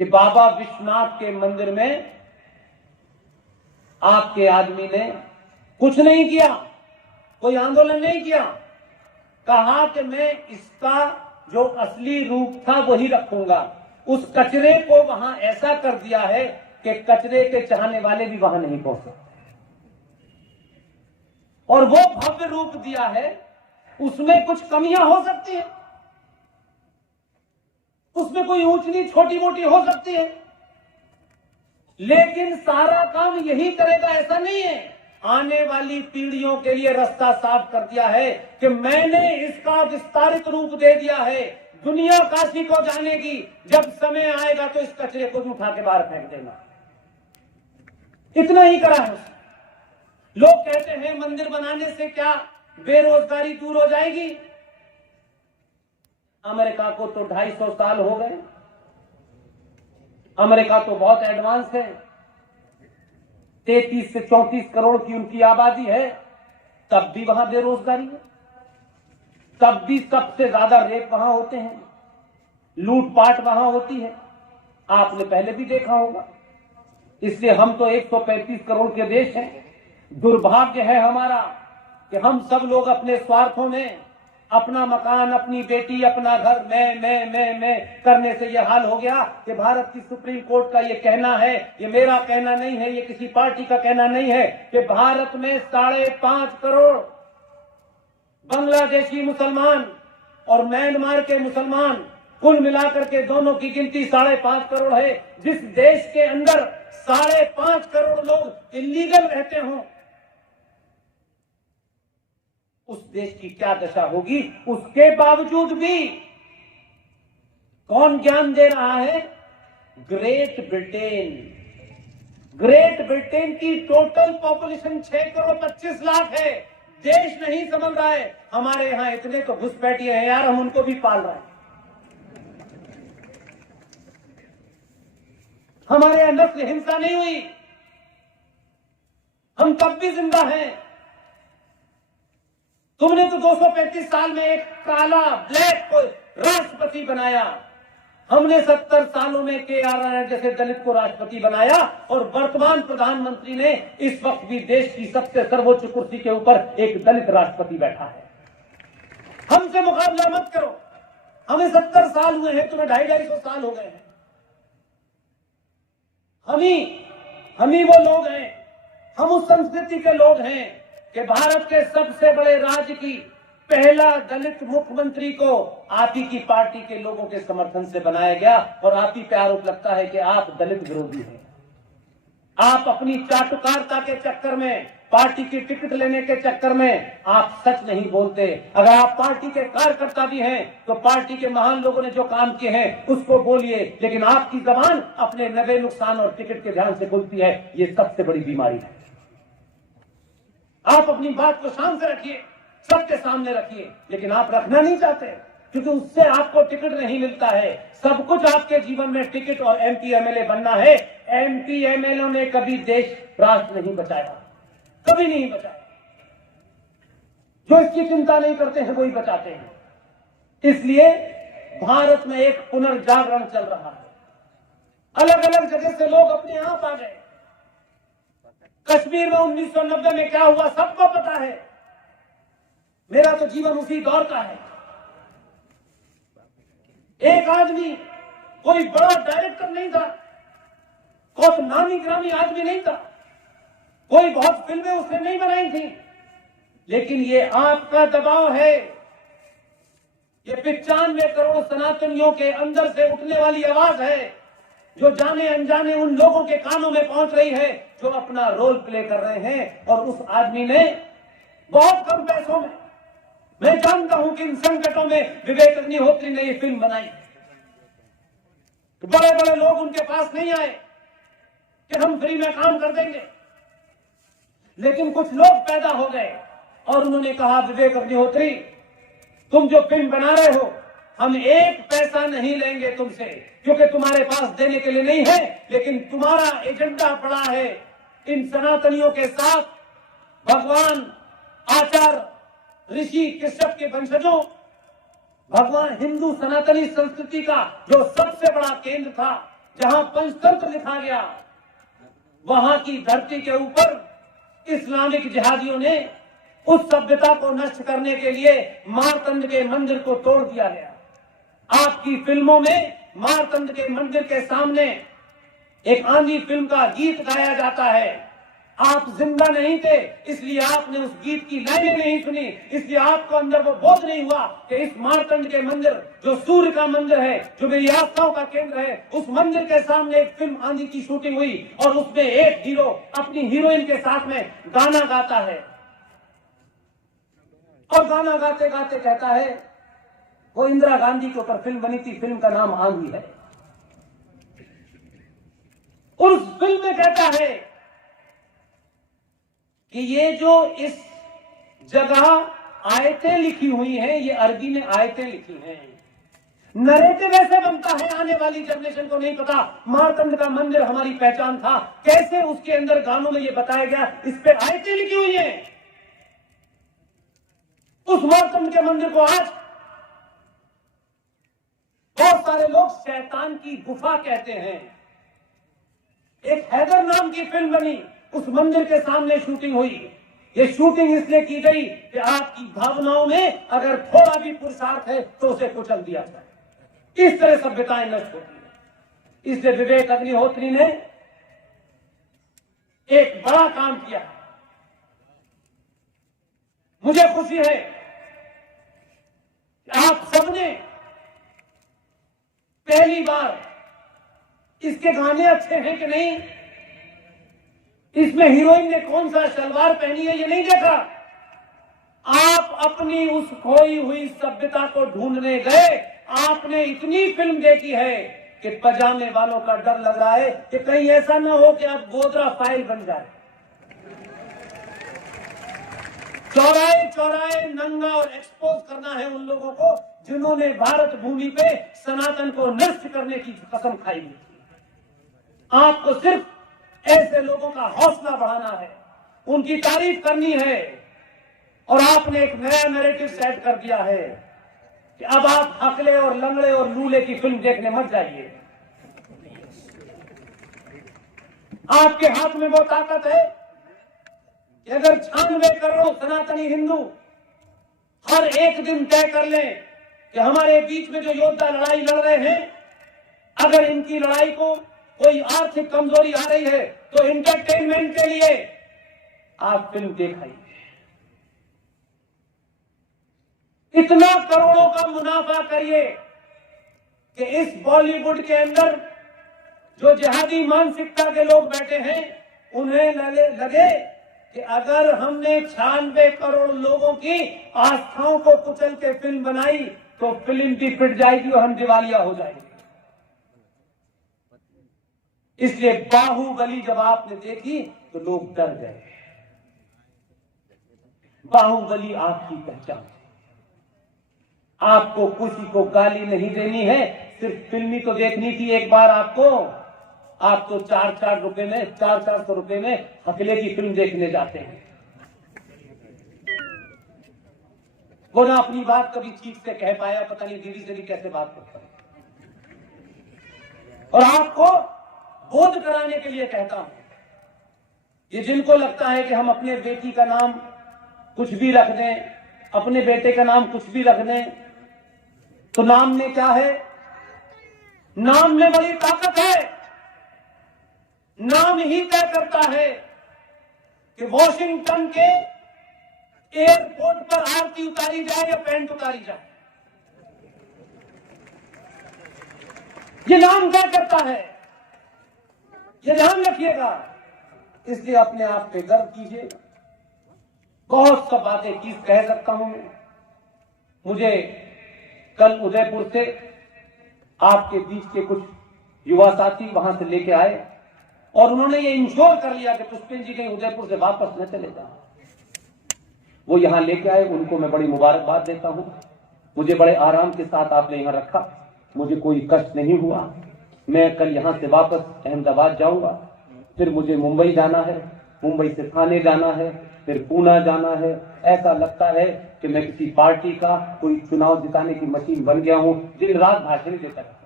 कि बाबा विश्वनाथ के मंदिर में आपके आदमी ने कुछ नहीं किया, कोई आंदोलन नहीं किया, कहा कि मैं इसका जो असली रूप था वही रखूंगा। उस कचरे को वहां ऐसा कर दिया है कि कचरे के चाहने वाले भी वहां नहीं पहुंच सकते, और वो भव्य रूप दिया है। उसमें कुछ कमियां हो सकती है, उसमें कोई ऊंच नीच छोटी मोटी हो सकती है, लेकिन सारा काम यही करेगा ऐसा नहीं है। आने वाली पीढ़ियों के लिए रास्ता साफ कर दिया है कि मैंने इसका विस्तारित रूप दे दिया है, दुनिया काशी को जानेगी। जब समय आएगा तो इस कचरे को भी उठा के बाहर फेंक देना, इतना ही करा है उसने। लोग कहते हैं मंदिर बनाने से क्या बेरोजगारी दूर हो जाएगी? अमेरिका को तो 250 साल हो गए, अमेरिका तो बहुत एडवांस है, 33 से 34 करोड़ की उनकी आबादी है, तब भी वहां बेरोजगारी है, तब भी सबसे ज्यादा रेप वहां होते हैं, लूटपाट वहां होती है, आपने पहले भी देखा होगा। इसलिए हम तो 135 करोड़ के देश हैं। दुर्भाग्य है हमारा कि हम सब लोग अपने स्वार्थों में अपना मकान, अपनी बेटी, अपना घर, मैं करने से यह हाल हो गया कि भारत की सुप्रीम कोर्ट का यह कहना है, ये मेरा कहना नहीं है, ये किसी पार्टी का कहना नहीं है, कि भारत में 5.5 करोड़ बांग्लादेशी मुसलमान और म्यांमार के मुसलमान, कुल मिलाकर के दोनों की गिनती 5.5 करोड़ है। जिस देश के अंदर 5.5 करोड़ लोग इलीगल रहते हों, उस देश की क्या दशा होगी? उसके बावजूद भी कौन ज्ञान दे रहा है? Great Britain. ग्रेट ब्रिटेन की टोटल पॉपुलेशन 6 करोड़ 25 लाख है, देश नहीं समझ रहा है। हमारे यहां इतने तो घुसपैठिए हैं यार, हम उनको भी पाल रहे हैं। हमारे यहां नस्ल हिंसा नहीं हुई, हम तब भी जिंदा हैं। तुमने तो 235 साल में एक काला ब्लैक को राष्ट्रपति बनाया, हमने 70 सालों में के.आर. नारायण जैसे दलित को राष्ट्रपति बनाया, और वर्तमान प्रधानमंत्री ने इस वक्त भी देश की सबसे सर्वोच्च कुर्सी के ऊपर एक दलित राष्ट्रपति बैठा है। हमसे मुकाबला मत करो, हमें 70 साल हुए हैं, तुम्हें 250-250 साल हो गए हैं। हम ही वो लोग हैं, हम उस संस्कृति के लोग हैं कि भारत के सबसे बड़े राज्य की पहला दलित मुख्यमंत्री को आप ही की पार्टी के लोगों के समर्थन से बनाया गया, और आप ही पे आरोप लगता है कि आप दलित विरोधी हैं। आप अपनी चाटुकारिता के चक्कर में पार्टी की टिकट लेने के चक्कर में आप सच नहीं बोलते। अगर आप पार्टी के कार्यकर्ता भी हैं तो पार्टी के महान लोगों ने जो काम किए हैं उसको बोलिए, लेकिन आपकी जबान अपने नफे नुकसान और टिकट के ध्यान से खुलती है। ये सबसे बड़ी बीमारी है। आप अपनी बात को शान से रखिए, सबके सामने रखिए, लेकिन आप रखना नहीं चाहते क्योंकि उससे आपको टिकट नहीं मिलता है। सब कुछ आपके जीवन में टिकट और एमपी एमएलए बनना है। एमपी एमएलए ने कभी देश राष्ट्र नहीं बचाया, कभी नहीं बचाया। जो इसकी चिंता नहीं करते हैं वही बचाते हैं। इसलिए भारत में एक पुनर्जागरण चल रहा है। अलग अलग जगह से लोग अपने आप आ गए। कश्मीर में 1990 में क्या हुआ सबको पता है। मेरा तो जीवन उसी दौर का है। एक आदमी, कोई बड़ा डायरेक्टर नहीं था, कोई नामी ग्रामी आदमी नहीं था, कोई बहुत फिल्में उसने नहीं बनाई थी, लेकिन ये आपका दबाव है। ये 95 करोड़ सनातनियों के अंदर से उठने वाली आवाज है जो जाने अनजाने उन लोगों के कानों में पहुंच रही है जो अपना रोल प्ले कर रहे हैं। और उस आदमी ने बहुत कम पैसों में, मैं जानता हूं कि इन संकटों में विवेक अग्निहोत्री ने ये फिल्म बनाई। तो बड़े बड़े लोग उनके पास नहीं आए कि हम फ्री में काम कर देंगे, लेकिन कुछ लोग पैदा हो गए और उन्होंने कहा विवेक अग्निहोत्री तुम जो फिल्म बना रहे हो हम एक पैसा नहीं लेंगे तुमसे, क्योंकि तुम्हारे पास देने के लिए नहीं है, लेकिन तुम्हारा एजेंडा पड़ा है इन सनातनियों के साथ। भगवान आचार्य ऋषि कश्यप के वंशजों, भगवान हिंदू सनातनी संस्कृति का जो सबसे बड़ा केंद्र था, जहां पंचतंत्र लिखा गया, वहां की धरती के ऊपर इस्लामिक जिहादियों ने उस सभ्यता को नष्ट करने के लिए मारतंड के मंदिर को तोड़ दिया गया। आपकी फिल्मों में मारतंड के मंदिर के सामने एक आंधी फिल्म का गीत गाया जाता है। आप जिंदा नहीं थे इसलिए आपने उस गीत की लाइनें नहीं सुनी, इसलिए आपको अंदर वो बोध नहीं हुआ कि इस मारतंड के मंदिर जो सूर्य का मंदिर है, जो मेरी आस्थाओं का केंद्र है, उस मंदिर के सामने एक फिल्म आंधी की शूटिंग हुई और उसमें एक हीरो अपनी हीरोइन के साथ में गाना गाता है और गाना गाते गाते कहता है, वो इंदिरा गांधी के ऊपर फिल्म बनी थी, फिल्म का नाम आंधी है। और उस फिल्म में कहता है कि ये जो इस जगह आयतें लिखी हुई हैं, ये अरबी में आयतें लिखी हैं। नरेटिव ऐसे बनता है, आने वाली जनरेशन को नहीं पता मारतंड का मंदिर हमारी पहचान था, कैसे उसके अंदर गानों में ये बताया गया, इस पे आयतें लिखी हुई हैं। उस मारतंड के मंदिर को आज बहुत सारे लोग शैतान की गुफा कहते हैं। एक हैदर नाम की फिल्म बनी, उस मंदिर के सामने शूटिंग हुई। ये शूटिंग इसलिए की गई कि आपकी भावनाओं में अगर थोड़ा भी पुरुषार्थ है तो उसे कुचल दिया जाए। इस तरह सभ्यताएं नष्ट होती है। इसलिए विवेक अग्निहोत्री ने एक बड़ा काम किया। मुझे खुशी है कि आप सबने पहली बार इसके गाने अच्छे हैं कि नहीं, इसमें हीरोइन ने कौन सा सलवार पहनी है ये नहीं देखा। आप अपनी उस खोई हुई सभ्यता को ढूंढने गए। आपने इतनी फिल्म देखी है कि पजामे वालों का डर लग रहा है कि कहीं ऐसा ना हो कि आप गोदरा फाइल बन जाए। चौराहे चौराहे नंगा और एक्सपोज करना है उन लोगों को जिन्होंने भारत भूमि पे सनातन को नष्ट करने की कसम खाई हुई। आपको सिर्फ ऐसे लोगों का हौसला बढ़ाना है, उनकी तारीफ करनी है। और आपने एक नया नैरेटिव सेट कर दिया है कि अब आप हकले और लंगड़े और लूले की फिल्म देखने मत जाइए। आपके हाथ में वो ताकत है कि अगर 96 करोड़ सनातनी हिंदू हर एक दिन तय कर लें कि हमारे बीच में जो योद्धा लड़ाई लड़ रहे हैं, अगर इनकी लड़ाई को कोई आर्थिक कमजोरी आ रही है तो एंटरटेनमेंट के लिए आप फिल्म दिखाइए। इतना करोड़ों का मुनाफा करिए कि इस बॉलीवुड के अंदर जो जिहादी मानसिकता के लोग बैठे हैं उन्हें लगे कि अगर हमने 96 करोड़ लोगों की आस्थाओं को कुचल के फिल्म बनाई तो फिल्म भी पिट जाएगी और हम दिवालिया हो जाएंगे। इसलिए बाहुबली जब आपने देखी तो लोग डर गए। बाहुबली आपकी पहचान, आपको किसी को गाली नहीं देनी है, सिर्फ फिल्म ही तो देखनी थी एक बार आपको। आप तो 400 रुपए में हकले की फिल्म देखने जाते हैं। वो ना अपनी बात कभी ठीक से कह पाया, पता नहीं दीदी से भी कैसे बात करता है। और आपको बोध कराने के लिए कहता हूं, ये जिनको लगता है कि हम अपने बेटी का नाम कुछ भी रख दें, अपने बेटे का नाम कुछ भी रख दें, तो नाम में क्या है? नाम में बड़ी ताकत है। नाम ही तय करता है कि वॉशिंगटन के एयरपोर्ट पर आरती उतारी जाए या पैंट उतारी जाए। ये नाम तय करता है, ये ध्यान रखिएगा। इसलिए अपने आप पे गर्व कीजिए। बहुत सब बातें कह सकता हूं। मुझे कल उदयपुर से आपके बीच के कुछ युवा साथी वहां से लेके आए और उन्होंने ये इंश्योर कर लिया कि पुष्पेंद्र जी कहीं उदयपुर से वापस न चले जाए। वो यहां लेके आए, उनको मैं बड़ी मुबारकबाद देता हूं। मुझे बड़े आराम के साथ आपने यहां रखा, मुझे कोई कष्ट नहीं हुआ। मैं कल यहां से वापस अहमदाबाद जाऊंगा, फिर मुझे मुंबई जाना है, मुंबई से थाने जाना है, फिर पूना जाना है। ऐसा लगता है कि मैं किसी पार्टी का कोई चुनाव जिताने की मशीन बन गया हूं, दिन रात भाषण देता रहता हूं।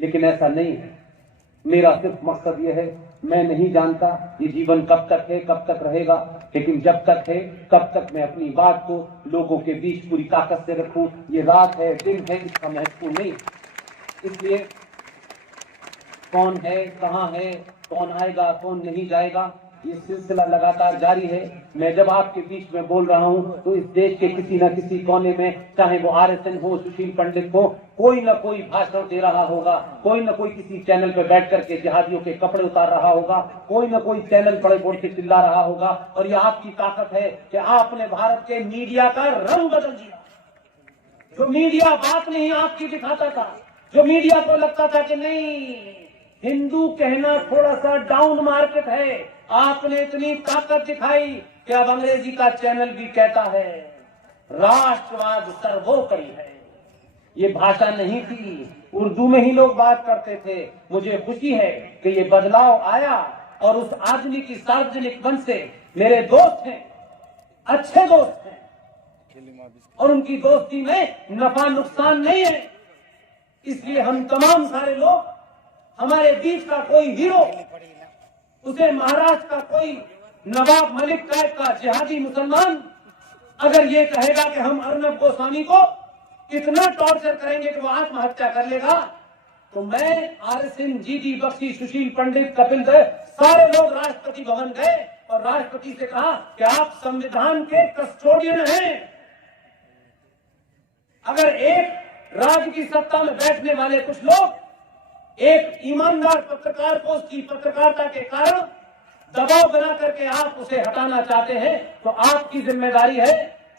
लेकिन ऐसा नहीं है। मेरा सिर्फ मकसद यह है, मैं नहीं जानता ये जीवन कब तक है, कब तक रहेगा, लेकिन जब तक है तब तक मैं अपनी बात को लोगों के बीच पूरी ताकत से रखूं। ये रात है, दिन है, इसका महत्वपूर्ण नहीं। इसलिए कौन है, कहां है, कौन आएगा, कौन नहीं जाएगा, ये सिलसिला लगातार जारी है। मैं जब आपके बीच में बोल रहा हूं तो इस देश के किसी न किसी कोने में, चाहे वो RSN हो, सुशील पंडित हो, कोई न कोई भाषण दे रहा होगा, कोई न कोई किसी चैनल पर बैठ करके जिहादियों के कपड़े उतार रहा होगा, कोई न कोई चैनल बड़े बोल के चिल्ला रहा होगा। और ये आपकी ताकत है कि आपने भारत के मीडिया का रंग बदल दिया। जो मीडिया बात नहीं आपकी दिखाता था, जो मीडिया को लगता था कि नहीं, हिंदू कहना थोड़ा सा डाउन मार्केट है, आपने इतनी ताकत दिखाई कि अब अंग्रेजी का चैनल भी कहता है राष्ट्रवाद सर्वोपरि है। ये भाषा नहीं थी, उर्दू में ही लोग बात करते थे। मुझे खुशी है कि ये बदलाव आया और उस आदमी की सार्वजनिक मंच से मेरे दोस्त हैं, अच्छे दोस्त हैं, और उनकी दोस्ती में नफा नुकसान नहीं है। इसलिए हम तमाम सारे लोग, हमारे बीच का कोई हीरो, उसे महाराष्ट्र का कोई नवाब मलिक टाइप का जिहादी मुसलमान अगर ये कहेगा कि हम अर्नब गोस्वामी को इतना टॉर्चर करेंगे कि वो आत्महत्या कर लेगा, तो मैं, RSN, GD बख्शी, सुशील पंडित, कपिल देव, सारे लोग राष्ट्रपति भवन गए और राष्ट्रपति से कहा कि आप संविधान के कस्टोडियन हैं। अगर एक राज्य की सत्ता में बैठने वाले कुछ लोग एक ईमानदार पत्रकार को उसकी पत्रकारिता के कारण दबाव बना करके आप उसे हटाना चाहते हैं, तो आपकी जिम्मेदारी है।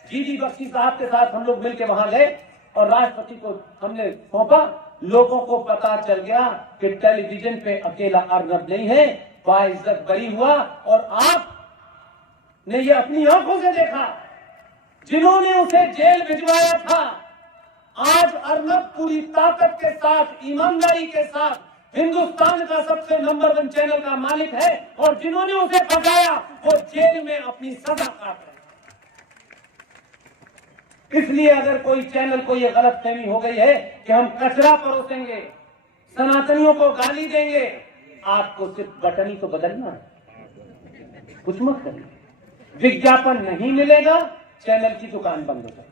GD बख्शी साहब के साथ हम लोग मिलकर वहां गए और राष्ट्रपति को हमने सौंपा। लोगों को पता चल गया कि टेलीविजन पे अकेला अर्नब नहीं है, बाइज्जत बरी हुआ। और आपने ये अपनी आंखों से देखा, जिन्होंने उसे जेल भिजवाया था, आज अर्नब पूरी ताकत के साथ, ईमानदारी के साथ हिंदुस्तान का सबसे नंबर 1 चैनल का मालिक है, और जिन्होंने उसे फंसाया वो जेल में अपनी सजा काट रहे। इसलिए अगर कोई चैनल को ये गलतफहमी हो गई है कि हम कचरा परोसेंगे, सनातनियों को गाली देंगे, आपको सिर्फ बटन ही तो बदलना है, कुछ मत करिए। विज्ञापन नहीं मिलेगा, चैनल की दुकान बंद हो जाएगी।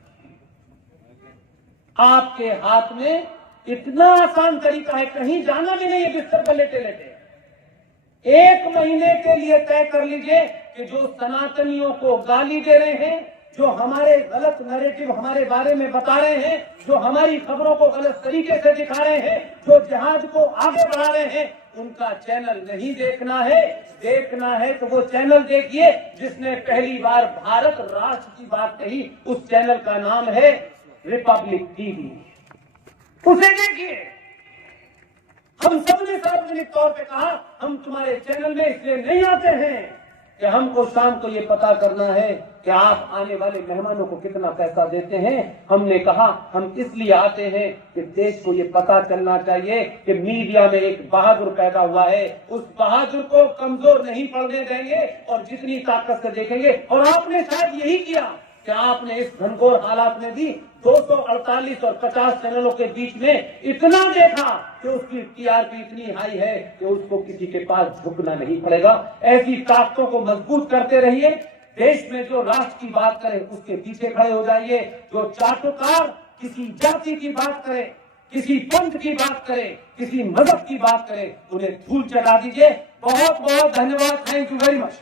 आपके हाथ में इतना आसान तरीका है, कहीं जाना भी नहीं है, बिस्तर पर लेटे लेटे 1 महीने के लिए तय कर लीजिए कि जो सनातनियों को गाली दे रहे हैं, जो हमारे गलत नैरेटिव हमारे बारे में बता रहे हैं, जो हमारी खबरों को गलत तरीके से दिखा रहे हैं, जो जिहाद को आगे बढ़ा रहे हैं, उनका चैनल नहीं देखना है। देखना है तो वो चैनल देखिए जिसने पहली बार भारत राष्ट्र की बात कही। उस चैनल का नाम है रिपब्लिक टीवी, उसे देखिए। हम सबने सार्वजनिक तौर पे कहा हम तुम्हारे चैनल में इसलिए नहीं आते हैं कि हमको शाम को ये पता करना है कि आप आने वाले मेहमानों को कितना पैसा देते हैं। हमने कहा हम इसलिए आते हैं कि देश को ये पता चलना चाहिए कि मीडिया में एक बहादुर पैदा हुआ है। उस बहादुर को कमजोर नहीं पड़ने देंगे और जितनी ताकत से देखेंगे। और आपने शायद यही किया कि आपने इस घनघोर हालात में भी 248 और 50 चैनलों के बीच में इतना देखा कि उसकी टीआरपी इतनी हाई है कि उसको किसी के पास झुकना नहीं पड़ेगा। ऐसी ताकतों को मजबूत करते रहिए। देश में जो राष्ट्र की बात करे उसके पीछे खड़े हो जाइए। जो चाटुकार किसी जाति की बात करे, किसी पंथ की बात करे, किसी मजहब की बात करे, उन्हें धूल चटा दीजिए। बहुत बहुत धन्यवाद। Thank you very much.